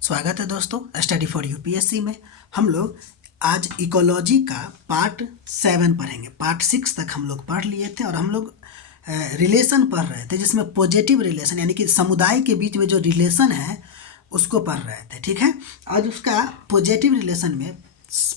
स्वागत है दोस्तों स्टडी फॉर यूपीएससी में। हम लोग आज इकोलॉजी का पार्ट 7 पढ़ेंगे। पार्ट 6 तक हम लोग पढ़ लिए थे और हम लोग रिलेशन पढ़ रहे थे, जिसमें पॉजिटिव रिलेशन यानी कि समुदाय के बीच में जो रिलेशन है उसको पढ़ रहे थे। ठीक है, आज उसका पॉजिटिव रिलेशन में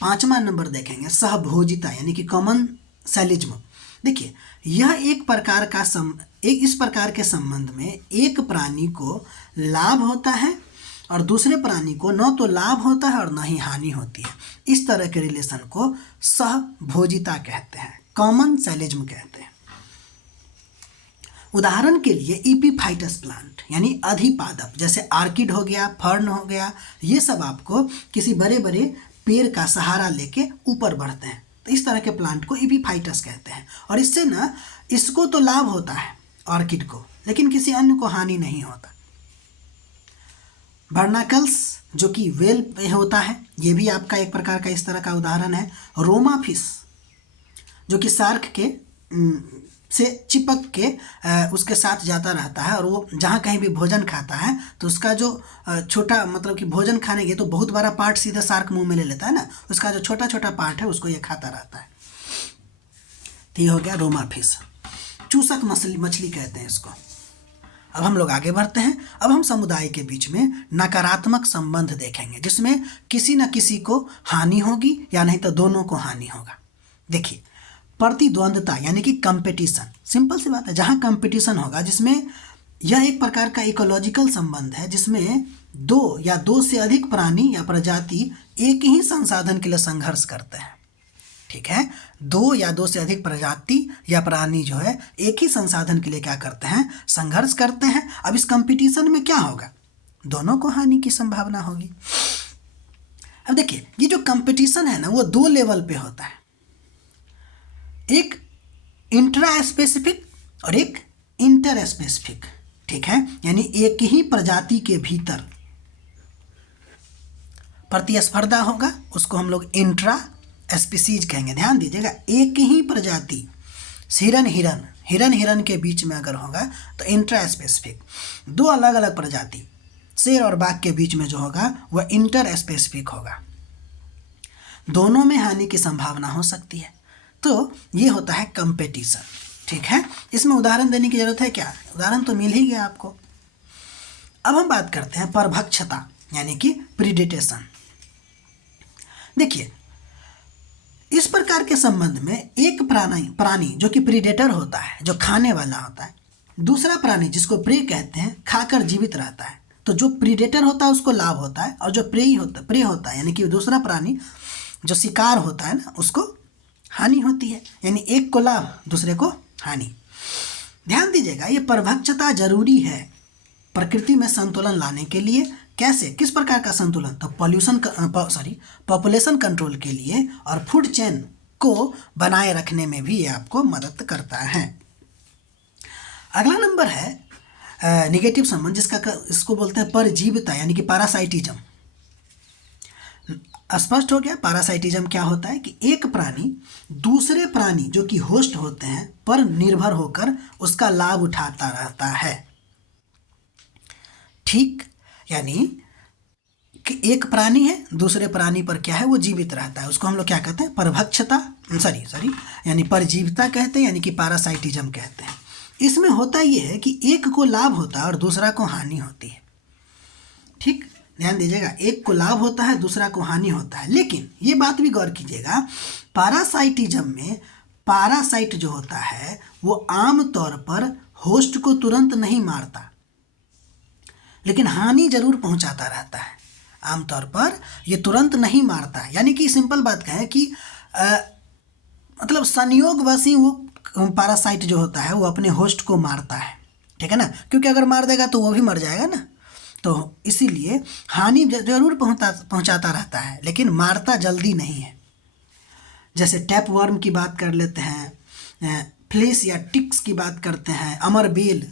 5वां नंबर देखेंगे, सहभोजिता यानी कि कॉमन सेलिज्म। देखिए, यह इस प्रकार के संबंध में एक प्राणी को लाभ होता है और दूसरे प्राणी को न तो लाभ होता है और न ही हानि होती है। इस तरह के रिलेशन को सहभोजिता कहते हैं, कॉमन सेलिज्म कहते हैं। उदाहरण के लिए इपीफाइटस प्लांट यानी अधिपादप, जैसे आर्किड हो गया, फर्न हो गया, ये सब आपको किसी बड़े बड़े पेड़ का सहारा लेके ऊपर बढ़ते हैं, तो इस तरह के प्लांट को इपीफाइटस कहते हैं। और इससे ना इसको तो लाभ होता है ऑर्किड को, लेकिन किसी अन्य को हानि नहीं होता। बर्नाकल्स जो कि वेल पे होता है, ये भी आपका एक प्रकार का इस तरह का उदाहरण है। रोमा फिश जो कि शार्क के से चिपक के उसके साथ जाता रहता है और वो जहाँ कहीं भी भोजन खाता है तो उसका जो छोटा मतलब कि भोजन खाने के तो बहुत बड़ा पार्ट सीधा शार्क मुंह में ले लेता है ना, उसका जो छोटा छोटा पार्ट है उसको ये खाता रहता है। तो ये हो गया रोमा फिश। चूसक मछली कहते हैं इसको। अब हम लोग आगे बढ़ते हैं। अब हम समुदाय के बीच में नकारात्मक संबंध देखेंगे, जिसमें किसी न किसी को हानि होगी या नहीं तो दोनों को हानि होगा। देखिए, प्रतिद्वंद्वता यानी कि कंपटीशन, सिंपल सी बात है, जहाँ कंपटीशन होगा, जिसमें यह एक प्रकार का इकोलॉजिकल संबंध है जिसमें दो या दो से अधिक प्राणी या प्रजाति एक ही संसाधन के लिए संघर्ष करते हैं। ठीक है, दो या दो से अधिक प्रजाति या प्राणी जो है एक ही संसाधन के लिए क्या करते हैं, संघर्ष करते हैं। अब इस कंपटीशन में क्या होगा, दोनों को हानि की संभावना होगी। अब देखिए, ये जो कंपटीशन है ना वो दो लेवल पे होता है, एक इंट्रा स्पेसिफिक और एक इंटर स्पेसिफिक। ठीक है, यानी एक ही प्रजाति के भीतर प्रतिस्पर्धा होगा, उसको हम लोग इंट्रा स्पीसीज कहेंगे। ध्यान दीजिएगा, एक ही प्रजाति हिरन के बीच में अगर होगा तो इंट्रा स्पेसिफिक, दो अलग अलग प्रजाति शेर और बाघ के बीच में जो होगा वह इंटर स्पेसिफिक होगा। दोनों में हानि की संभावना हो सकती है, तो ये होता है कंपटीशन। ठीक है, इसमें उदाहरण देने की जरूरत है क्या, उदाहरण तो मिल ही गया आपको। अब हम बात करते हैं परभक्षता यानी कि प्रीडेटेशन। देखिए, इस प्रकार के संबंध में एक प्राणी जो कि प्रीडेटर होता है, जो खाने वाला होता है, दूसरा प्राणी जिसको प्रे कहते हैं खाकर जीवित रहता है। तो जो प्रीडेटर होता है उसको लाभ होता है और जो प्रे होता है यानी कि दूसरा प्राणी जो शिकार होता है ना उसको हानि होती है, यानी एक को लाभ दूसरे को हानि। ध्यान दीजिएगा, ये परभक्षता जरूरी है प्रकृति में संतुलन लाने के लिए। कैसे, किस प्रकार का संतुलन, तो पॉपुलेशन कंट्रोल के लिए और फूड चेन को बनाए रखने में भी ये आपको मदद करता है। अगला नंबर है निगेटिव संबंध, इसको बोलते हैं परजीविता यानी कि पैरासाइटिज्म। स्पष्ट हो गया, पैरासाइटिज्म क्या होता है कि एक प्राणी दूसरे प्राणी जो कि होस्ट होते हैं पर निर्भर होकर उसका लाभ उठाता रहता है। ठीक, यानी कि एक प्राणी है, दूसरे प्राणी पर क्या है, वो जीवित रहता है, उसको हम लोग क्या कहते हैं, परभक्षता यानी परजीविता कहते हैं, यानी कि पैरासाइटिज्म कहते हैं। इसमें होता ये है कि एक को लाभ होता है और दूसरा को हानि होती है। ठीक, ध्यान दीजिएगा, एक को लाभ होता है दूसरा को हानि होता है। लेकिन ये बात भी गौर कीजिएगा, पैरासाइटिज्म में पैरासाइट जो होता है वो आमतौर पर होस्ट को तुरंत नहीं मारता, लेकिन हानि जरूर पहुंचाता रहता है। आमतौर पर ये तुरंत नहीं मारता है, यानी कि सिंपल बात कहें कि मतलब संयोगवश ही वो पैरासाइट जो होता है वो अपने होस्ट को मारता है। ठीक है ना, क्योंकि अगर मार देगा तो वो भी मर जाएगा ना, तो इसीलिए हानि जरूर पहुंचाता रहता है लेकिन मारता जल्दी नहीं है। जैसे टैप वर्म की बात कर लेते हैं, फ्लिस या टिक्स की बात करते हैं, अमरबेल,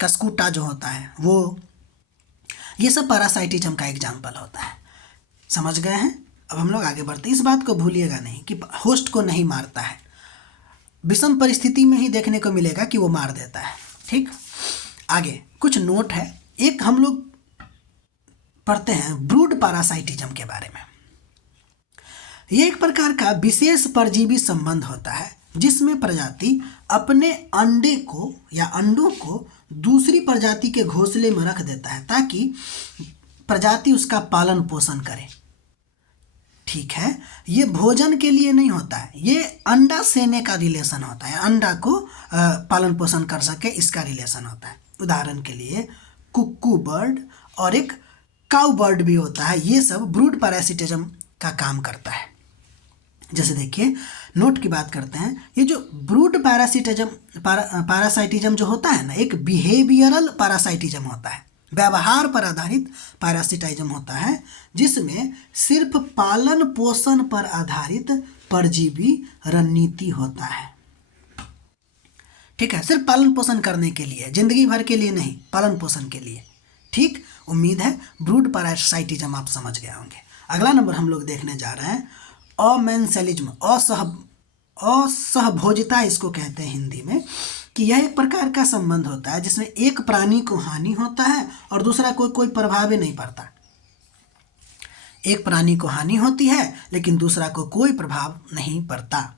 कस्कुटा जो होता है वो, ये सब पैरासाइटिज्म का एग्जाम्पल होता है। समझ गए हैं। अब हम लोग आगे बढ़ते हैं, इस बात को भूलिएगा नहीं कि होस्ट को नहीं मारता है, विषम परिस्थिति में ही देखने को मिलेगा कि वो मार देता है। ठीक, आगे कुछ नोट है। एक, हम लोग पढ़ते हैं ब्रूड पैरासाइटिज्म के बारे में। ये एक प्रकार का विशेष परजीवी संबंध होता है जिसमें प्रजाति अपने अंडे को या अंडों को दूसरी प्रजाति के घोंसले में रख देता है ताकि प्रजाति उसका पालन पोषण करे। ठीक है, ये भोजन के लिए नहीं होता है, ये अंडा सेने का रिलेशन होता है, अंडा को पालन पोषण कर सके इसका रिलेशन होता है। उदाहरण के लिए कुक्कू बर्ड और एक काउ बर्ड भी होता है, ये सब ब्रूड पैरासिटिज्म का काम करता है। जैसे देखिए नोट की बात करते हैं, ये जो ब्रूड पैरासाइटिज्म जो होता है ना, एक बिहेवियरल पैरासाइटिज्म होता है, व्यवहार पर आधारित पैरासिटिज्म होता है जिसमें सिर्फ पालन पोषण पर आधारित परजीवी रणनीति होता है। ठीक है, सिर्फ पालन पोषण करने के लिए, जिंदगी भर के लिए नहीं, पालन पोषण के लिए। ठीक, उम्मीद है ब्रूड पैरासाइटिज्म आप समझ गए होंगे। अगला नंबर हम लोग देखने जा रहे हैं अमेंसेलिज्म, असहभोजिता इसको कहते हैं हिंदी में, कि यह एक प्रकार का संबंध होता है जिसमें एक प्राणी को हानि होता है और दूसरा कोई प्रभाव ही नहीं पड़ता। एक प्राणी को हानि होती है लेकिन दूसरा को कोई प्रभाव नहीं पड़ता।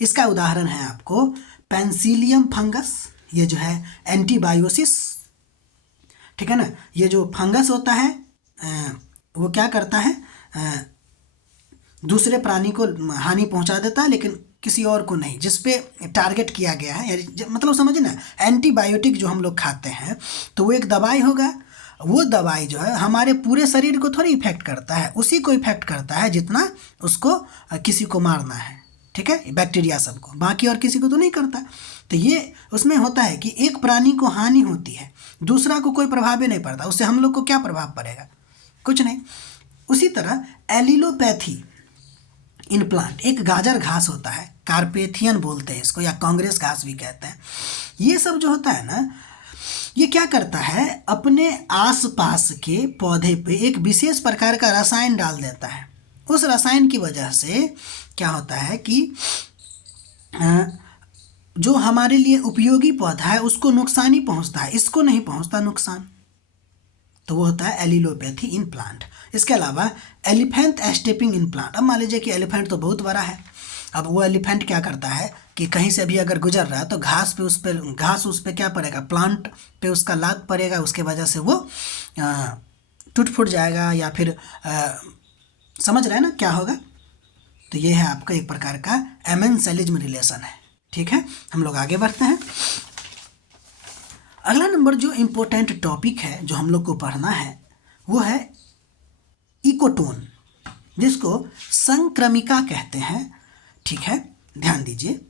इसका उदाहरण है आपको पेंसिलियम फंगस, ये जो है एंटीबायोसिस। ठीक है ना, ये जो फंगस होता है वो क्या करता है, दूसरे प्राणी को हानि पहुंचा देता है लेकिन किसी और को नहीं, जिस पे टारगेट किया गया है। मतलब समझे ना, एंटीबायोटिक जो हम लोग खाते हैं तो वो एक दवाई होगा, वो दवाई जो है हमारे पूरे शरीर को थोड़ी इफेक्ट करता है, उसी को इफेक्ट करता है जितना उसको किसी को मारना है। ठीक है, बैक्टीरिया सबको, बाकी और किसी को तो नहीं करता। तो ये उसमें होता है कि एक प्राणी को हानि होती है, दूसरा को कोई प्रभाव ही नहीं पड़ता, उससे हम लोग को क्या प्रभाव पड़ेगा, कुछ नहीं। उसी तरह एलिलोपैथी इन प्लांट, एक गाजर घास होता है, कार्पेथियन बोलते हैं इसको, या कांग्रेस घास भी कहते हैं। ये सब जो होता है ना, ये क्या करता है, अपने आसपास के पौधे पे एक विशेष प्रकार का रसायन डाल देता है। उस रसायन की वजह से क्या होता है कि जो हमारे लिए उपयोगी पौधा है उसको नुकसान ही पहुंचता है, इसको नहीं पहुंचता नुकसान। तो वो होता है एलिलोपैथी इन प्लांट। इसके अलावा एलिफेंट स्टेपिंग इन प्लांट। अब मान लीजिए कि एलिफेंट तो बहुत बड़ा है, अब वो एलिफेंट क्या करता है कि कहीं से भी अगर गुजर रहा है तो घास उस पे क्या पड़ेगा, प्लांट पे उसका लात पड़ेगा, उसके वजह से वो टूट फूट जाएगा या फिर समझ रहे हैं ना क्या होगा। तो ये है आपका एक प्रकार का एमेंसेलिज्म रिलेशन है। ठीक है, हम लोग आगे बढ़ते हैं। अगला नंबर जो इम्पोर्टेंट टॉपिक है जो हम लोग को पढ़ना है वो है इकोटोन, जिसको संक्रमिका कहते हैं। ठीक है, ध्यान दीजिए,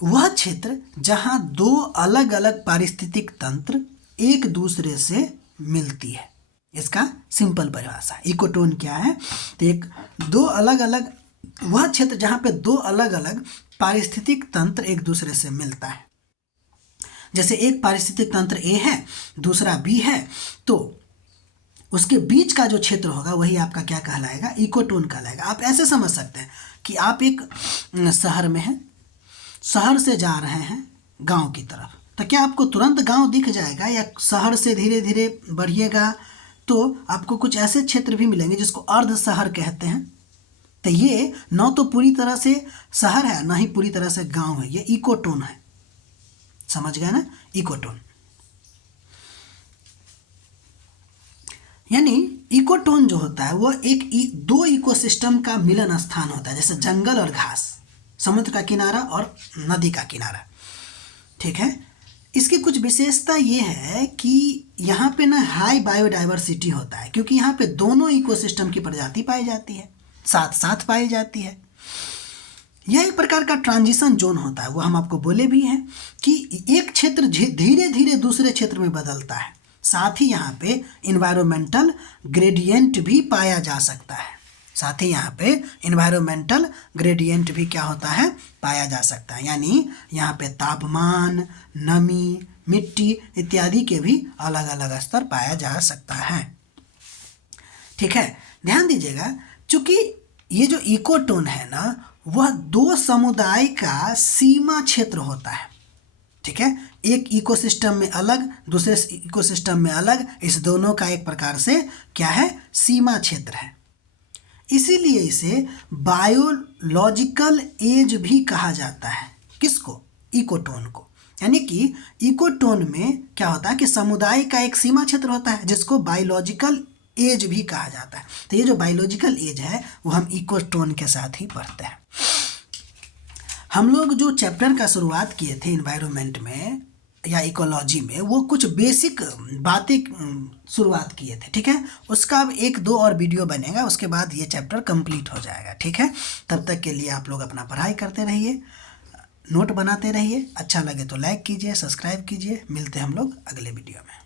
वह क्षेत्र जहां दो अलग अलग पारिस्थितिक तंत्र एक दूसरे से मिलती है, इसका सिंपल परिभाषा। इकोटोन क्या है, तो एक दो अलग अलग, वह क्षेत्र जहां पे दो अलग अलग पारिस्थितिक तंत्र एक दूसरे से मिलता है। जैसे एक पारिस्थितिक तंत्र ए है, दूसरा बी है, तो उसके बीच का जो क्षेत्र होगा वही आपका क्या कहलाएगा, इकोटोन कहलाएगा। आप ऐसे समझ सकते हैं कि आप एक शहर में हैं, शहर से जा रहे हैं गांव की तरफ, तो क्या आपको तुरंत गांव दिख जाएगा, या शहर से धीरे धीरे बढ़िएगा तो आपको कुछ ऐसे क्षेत्र भी मिलेंगे जिसको अर्ध शहर कहते हैं। तो ये न तो पूरी तरह से शहर है, ना ही पूरी तरह से गांव है, ये इकोटोन है। समझ गए ना, इकोटोन। यानी इकोटोन जो होता है वो दो इकोसिस्टम का मिलन स्थान होता है, जैसे जंगल और घास, समुद्र का किनारा और नदी का किनारा। ठीक है, इसकी कुछ विशेषता ये है कि यहाँ पे ना हाई बायोडाइवर्सिटी होता है, क्योंकि यहाँ पे दोनों इकोसिस्टम की प्रजाति पाई जाती है, साथ साथ पाई जाती है। यह एक प्रकार का ट्रांजिशन जोन होता है, वो हम आपको बोले भी हैं कि एक क्षेत्र धीरे धीरे दूसरे क्षेत्र में बदलता है। साथ ही यहाँ पे इन्वायरमेंटल ग्रेडियंट भी पाया जा सकता है, साथ ही यहाँ पे इन्वायरमेंटल ग्रेडियंट भी क्या होता है, पाया जा सकता है। यानी यहाँ पे तापमान, नमी, मिट्टी इत्यादि के भी अलग अलग स्तर पाया जा सकता है। ठीक है, ध्यान दीजिएगा, चूंकि ये जो इकोटोन है ना, वह दो समुदाय का सीमा क्षेत्र होता है। ठीक है, एक इकोसिस्टम में अलग, दूसरे इकोसिस्टम में अलग, इस दोनों का एक प्रकार से क्या है, सीमा क्षेत्र है। इसीलिए इसे बायोलॉजिकल एज भी कहा जाता है। किसको? इकोटोन को। यानी कि इकोटोन में क्या होता है कि समुदाय का एक सीमा क्षेत्र होता है जिसको बायोलॉजिकल एज भी कहा जाता है। तो ये जो बायोलॉजिकल एज है वो हम इकोटोन के साथ ही पढ़ते हैं। हम लोग जो चैप्टर का शुरुआत किए थे इन्वायरमेंट में या इकोलॉजी में, वो कुछ बेसिक बातें शुरुआत किए थे, ठीक है। उसका अब 1-2 और वीडियो बनेगा, उसके बाद ये चैप्टर कंप्लीट हो जाएगा, ठीक है। तब तक के लिए आप लोग अपना पढ़ाई करते रहिए, नोट बनाते रहिए। अच्छा लगे तो लाइक कीजिए, सब्सक्राइब कीजिए। मिलते हैं हम लोग अगले वीडियो में।